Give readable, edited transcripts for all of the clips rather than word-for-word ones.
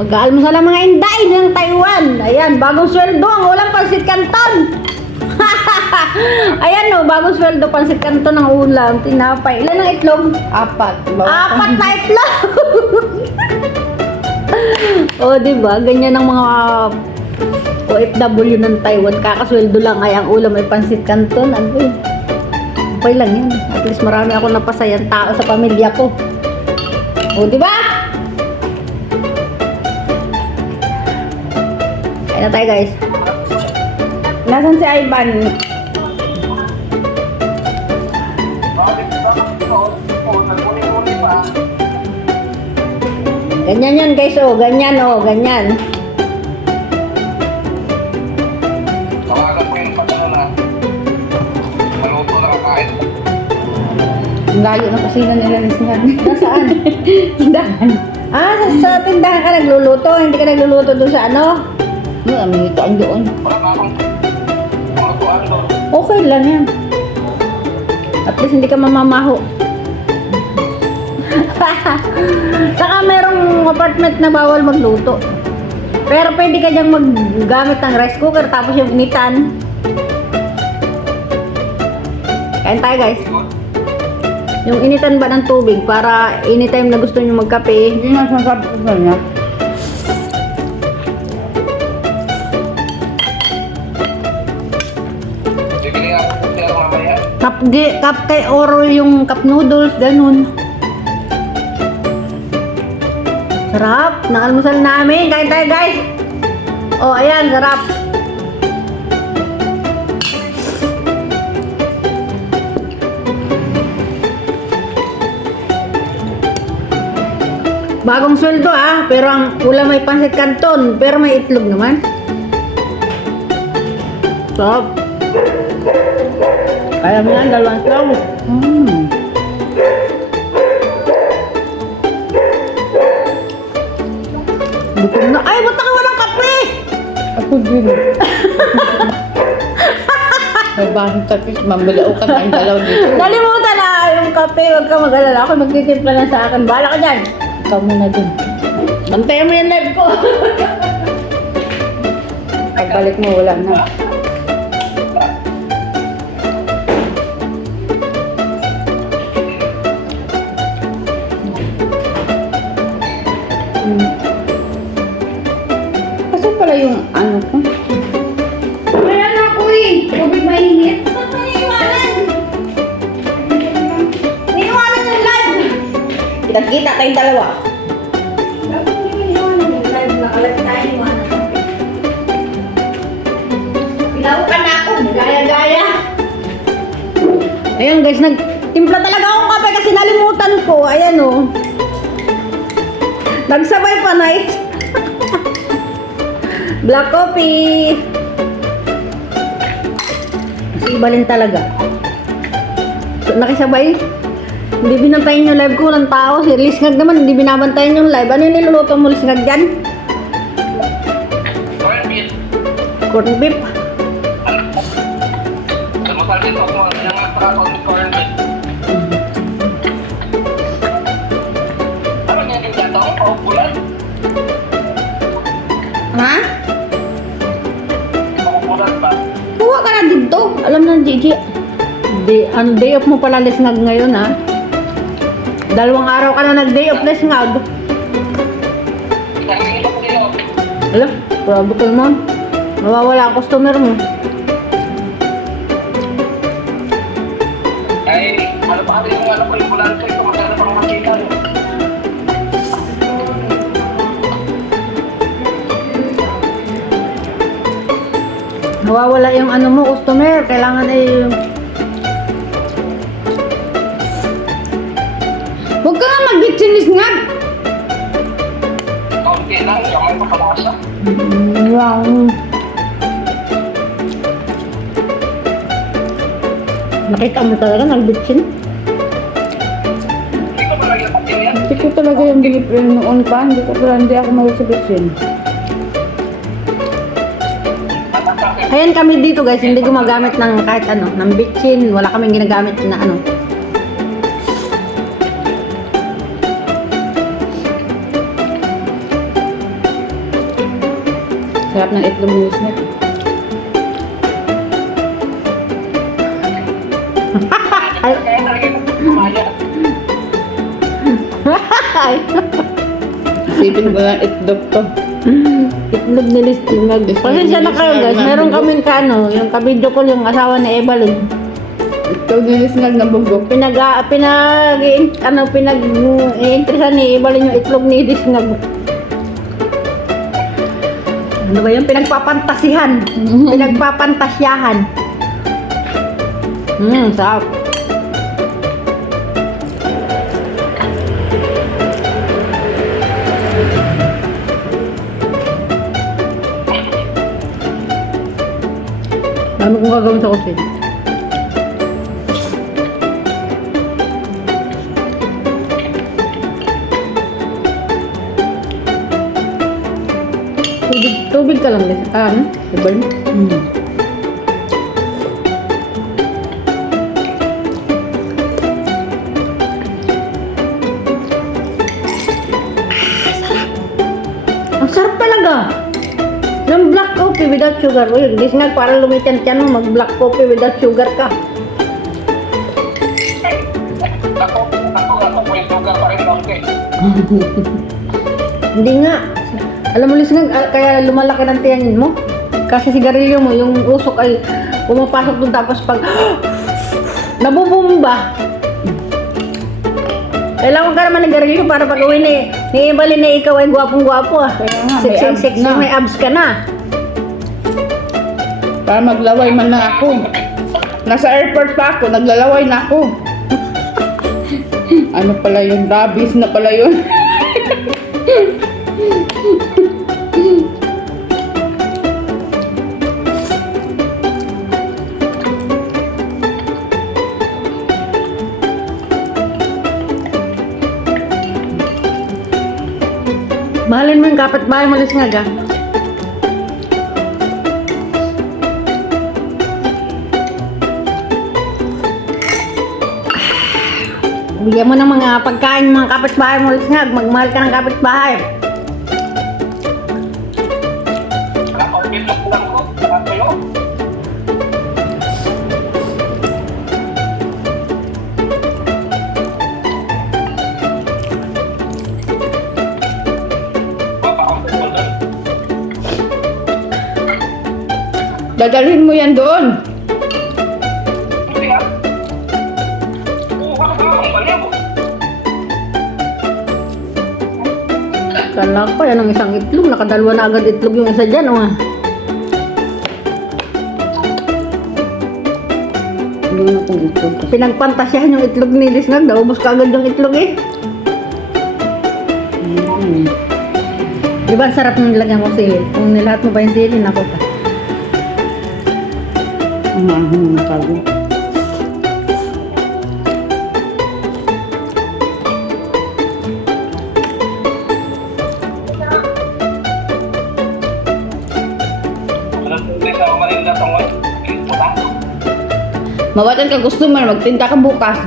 Mag-aalmusal ang mga Inday ng Taiwan. Ayan, bagong sweldo ang ulam pansit canton. Ayan no, bagong sweldo pansit canton ng ulam. Tinapay. Ilan ang itlog? 4. 4 na itlog. O, diba? Ganyan ang mga OFW ng Taiwan. Kakasweldo lang ay ang ulam ay pansit canton. Ano yun? Okay lang yan. At least marami ako napasayang tao sa pamilya ko. O, diba? Kaya na tayo, guys. Nasaan si Ivan? Ganyan yan, guys. O, ganyan, o. Ganyan. Tawagan ko yung patano na maluto na kakain. Ang layo na kasi na nila nisngan. Nasaan? Tindahan. Sa tindahan ka nagluluto. Hindi ka nagluluto doon sa ano? Amito ang doon. Wala nga akong malutuan doon. Okay lang yan. At least hindi ka mamamaho. Saka merong apartment na bawal magluto. Pero pwede ka diyang maggamit ng rice cooker tapos yung initan. Kain tayo, guys. Yung initan ba ng tubig para anytime na gusto nyo magkape. Hindi na sasabi ko sa niya. Bibili nga ako sila mamaya. Cup kay Oro yung cup noodles, ganun. Sarap, naalmusal namin. Kain tayo, guys. Oh, ayan, sarap. Bagong sweldo pero ang ulam may pansit canton, pero may itlog naman. Sarap. Kaya mo yan, 2 itlog. Gutom na. Ay, ba't ka walang kape? Ako din. Nabahang tapos mamulao ka tayong dalaw dito. Nalimutan na yung kape. Huwag ka mag-alala. Ako magtitimpla na sa akin. Bahala ka dyan. Ikaw muna din. Bantayan mo yung live ko. Pagbalik mo, wala na. Kasi pala yung ano ko. Wala na ako Tubig mainit. Ba't mo iniiwanan? Iniiwanan yung live. Kita-kita tayong dalawa. Dapat hindi iniiwanan yung live. Nakalag tayo iniiwanan. Pinaukan na ako. Gaya-gaya. Ayan guys, nagtimpla talaga akong kape kasi nalimutan ko. Ayan Nagsabay pa na Black coffee. Kasi ibalin talaga. So, nakisabay. Hindi binantayin yung live ko ng tao. Si Lisngag naman, hindi binabantayan yung live. Ano yung niluluto mo, Lisngag, dyan? Corn beef. Corned beef. Almusal dito ako yung mga prato ni corn beef. Ano niya yung data ko? Paupulan? Ha? Paupulan ba? Kuha ka na dito. Alam na, Gigi. Day off mo pala, Lisngag, ngayon, ha? 2 araw ka na nag-day off, Lisngag. Kasi ito ko dito. Alam, grabe ka naman. Nawawala ang customer mo. Ay, ano pa yung ano ko, yung bulan ko ito, magkano pa makakita. Nawawala yung ano mo, customer. Kailangan huwag ka nga mag-bitchin, Lisngag. Kaunti lang, kamay pa pamasa. Wow. Nakita mo talaga, nag-bitchin. Hindi ko malagyan pati yan. Hindi ko talaga yung bilip noon pa. Hindi ako mag-sabitin. Ayan kami dito guys, hindi gumagamit ng kahit ano, ng bitchin. Wala kaming ginagamit na ano. Sarap ng itlog ni Snack. Ay, Kaya talaga yung kumaya. ay. Isipin ko lang itlog to. Itlog ni Listingag. Pasensya na kayo guys. Meron kaming kano, yung kabidyo ko yung asawa ni Evelyn. Itlog ni Snack na bugok. Pinag-iinteresan ni Evelyn yung itlog ni Listingag. Ano ba yun? Pinagpapantasihan. Pinagpapantasyahan. Sarap. Ano kung gagawin sa kusina? Tubig ka lang guys. Ano? Diba yun? Ang sarap talaga. Yung black coffee without sugar. Uy, this nga para lumitan tiyan mo, mag black coffee without sugar ka. Ako, may sugar pa rin lang eh. Hindi nga. Alam mo, Lisnag, kaya lumalaki ng tiyanin mo. Kasi sigarilyo mo, yung usok ay pumapasok doon tapos pag nabubumba. Kailangan ka naman ng garilyo para pag uwi ni Evelyn na ikaw ay gwapong-gwapo ah. Kaya nga, may abs Sexy, na. may abs ka na. Para maglaway man na ako. Nasa airport pa ako, naglalaway na ako. Ano pala yun? Rabies na pala yun. Mahalin mo yung kapitbahay mo, Lisnag ah. Bigyan mo ng mga pagkain yung mga kapitbahay mo, Lisnag. Magmahal ka ng kapitbahay. Nakaulit lang ko. Saka kayo. Dadalhin mo yan doon. Hindi ah. Oo, ang baliw. Kala ko yan ang isang itlog. Nakadalwa na agad itlog yung isa dyan. Oh. Hindi na kung itlog. Pinagpantasyahan yung itlog ni Lisnag. Naubos ka agad yung itlog eh. Di ba ang sarap ng nilagyan mo sili? Kung nilahat mo ba yung sili, naku ka. Ang mahal na kago. Hindi sa Marinda sa mga puta. Mawatan ka customer, magtinda ka bukas.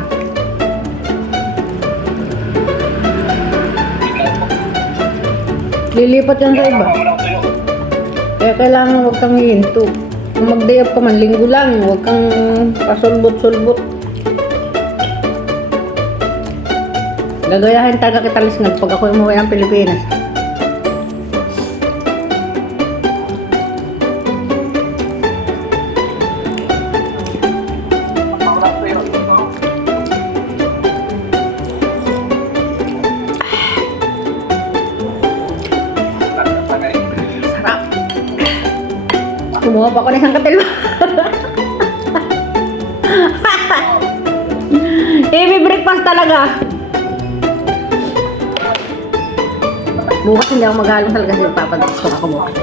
Lilipat yan sa iba. Kaya kailangan huwag kang hihinto. Kung mag-day off ka man, linggo lang. Huwag kang pasulbot-sulbot. Gagayahin talaga kita, Lisnag, pag ako umuwi ng Pilipinas. Sarap. Kumuha pa ako ng isang katil. Heavy breakfast talaga. Bukas hindi ako mag-almusal kasi papadisok ako bukas.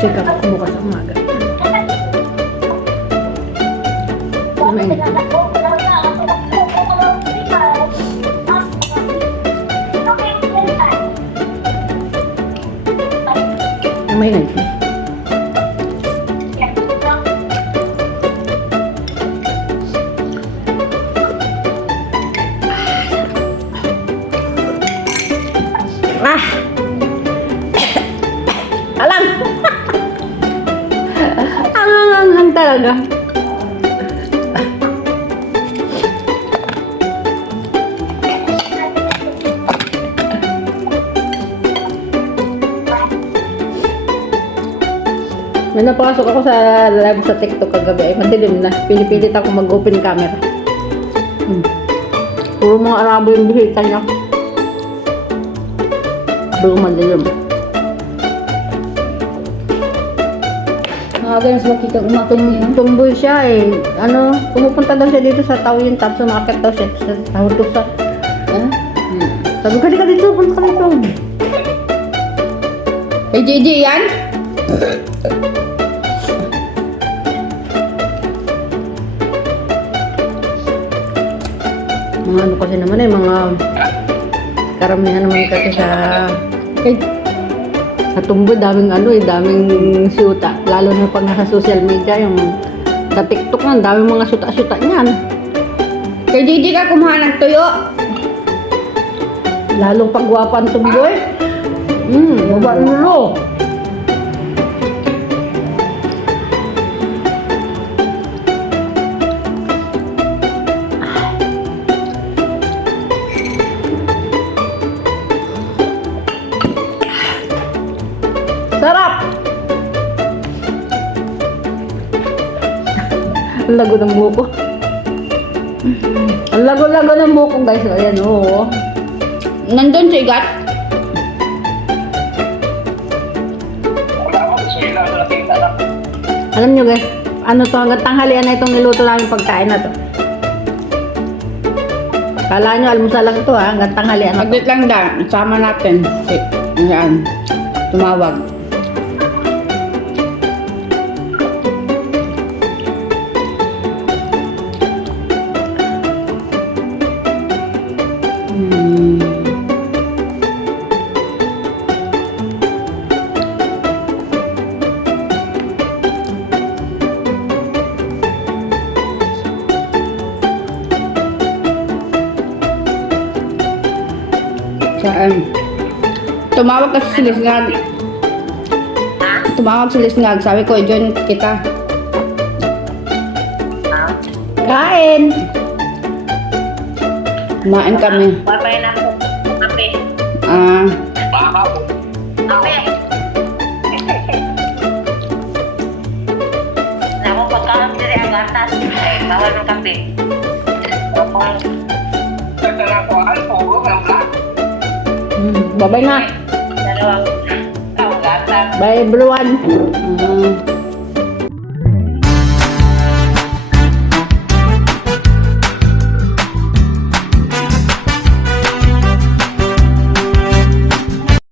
Check up ako bukas sa umaga. Mainit. Mainit. Ah! Alam! Ang talaga. May napasok ako sa live sa TikTok kagabi. Ay, madilim na. Pinipilit ako mag-open camera. Puro mga Arabo yung bisita niya. Puro madilim. Ganun sa makikita umatong Tumboy siya eh. Ano, pumupunta daw siya dito sa Taoyuan tapos umakit daw siya sa Hutusa. Sabi ko, ka dito, punta ka dito. Kay JJ yan? Mga ano kasi naman eh, mga karamihan naman kasi sa tumboy, daming ano eh, daming syuta. Lalo na pag nasa social media, yung sa TikTok na, daming mga syuta-syuta niyan. Kay JJ ka kumuha ng tuyo. Lalong pagwapa ang tumboy. Baba nulo. Sarap! Ang lago ng buko. Ang lago-lago ng buko guys. Ayan, oo. Nandun si Gat. Wala ako, gusto nila ako nakita na. Alam nyo guys, ano to, hanggang tanghalian na itong niluto namin pagkain na to. Kala nyo, almusal lang to ha, hanggang tanghalian na to. Aglit lang da. Sama natin. Yan. Tumawag. Saan? Tumawag kasi si Lisngag. Tumawag si Lisngag. Sabi ko, i-join kita. Kain! Kumain kami. Babay na po. Kape. Ah, Baka po. Kape. Naku, pagkakasiri ang gatas. Ay, bawal ng kape. Ganda na po, ano po, ng black. Bye-bye na. Dalawang gatas. Bye everyone. ah.